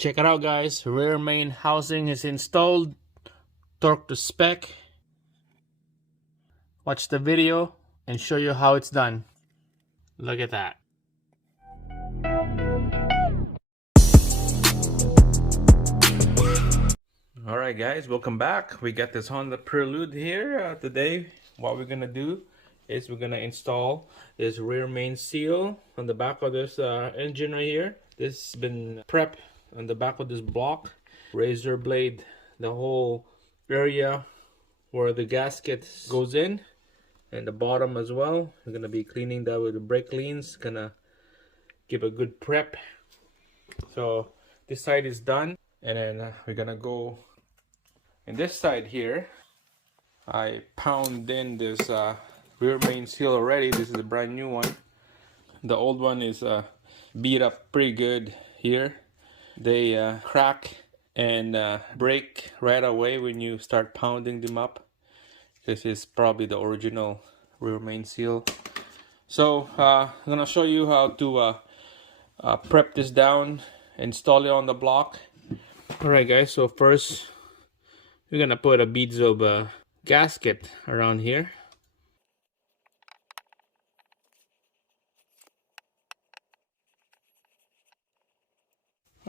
Check it out, guys. Rear main housing is installed. Torque to spec. Watch the video and show you how it's done. Look at that. Alright guys, welcome back. We got this Honda Prelude here. Today what we're gonna do is we're gonna install this rear main seal on the back of this engine right here. This has been prepped on the back of this block. Razor blade the whole area where the gasket goes in, and the bottom as well. We're gonna be cleaning that with the brake cleans. Gonna give a good prep. So this side is done, and then we're gonna go in this side here. I pound in this rear main seal already. This is a brand new one. The old one is beat up pretty good here. They crack and break right away when you start pounding them up. This is probably the original rear main seal. So I'm gonna show you how to prep this down, install it on the block. Alright guys, so first we're gonna put a beads of gasket around here.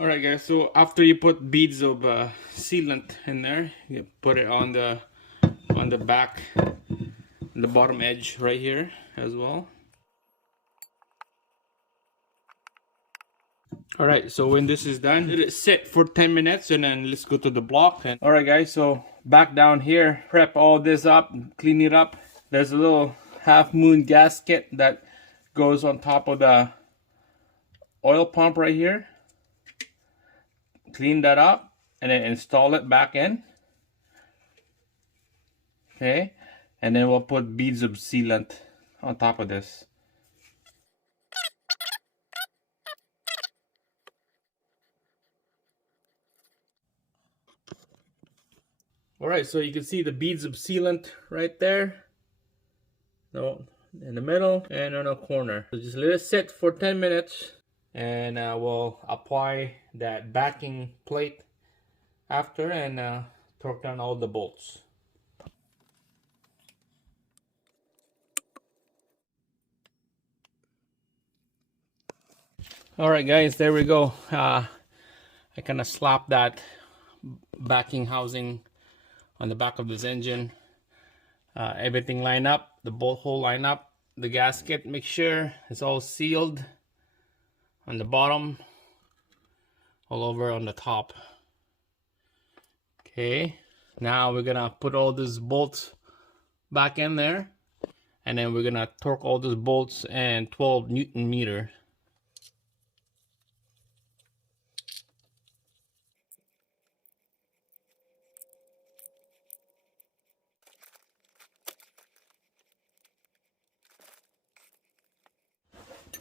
Alright guys, so after you put beads of sealant in there, you put it on the back, the bottom edge right here as well. Alright, so when this is done, let it sit for 10 minutes and then let's go to the block. And alright guys, so back down here, prep all this up, clean it up. There's a little half moon gasket that goes on top of the oil pump right here. Clean that up and then install it back in. Okay, and then we'll put beads of sealant on top of this. Alright, so you can see the beads of sealant right there. No, in the middle and on the corner. So just let it sit for 10 minutes. And we'll apply that backing plate after and torque down all the bolts. Alright guys, there we go. I kind of slapped that backing housing on the back of this engine. Everything lined up, the bolt hole line up, the gasket, make sure it's all sealed on the bottom, all over on the top. Okay, now we're gonna put all these bolts back in there, and then we're gonna torque all these bolts and 12 Newton meter.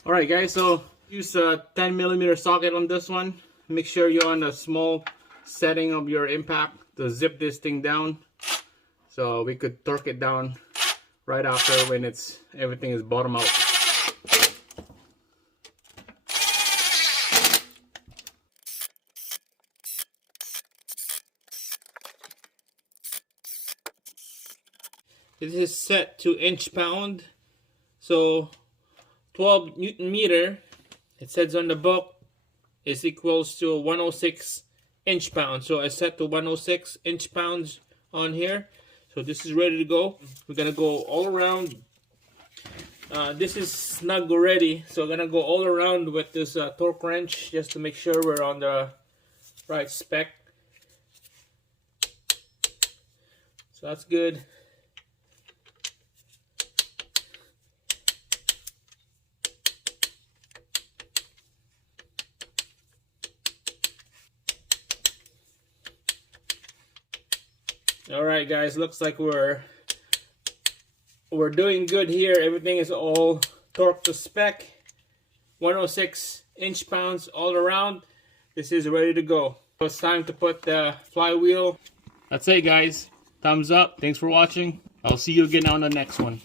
Alright guys, so use a 10mm socket on this one. Make sure you're on a small setting of your impact to zip this thing down, so we could torque it down right after when everything is bottom out. This is set to inch-pound, so 12 Newton meter, it says on the book, is equals to 106 inch-pounds. So I set to 106 inch-pounds on here. So this is ready to go. We're gonna go all around. This is snug already, so we're gonna go all around with this torque wrench just to make sure we're on the right spec. So that's good. Alright guys, looks like we're doing good here. Everything is all torque to spec. 106 inch-pounds all around. This is ready to go. So it's time to put the flywheel. That's it guys. Thumbs up. Thanks for watching. I'll see you again on the next one.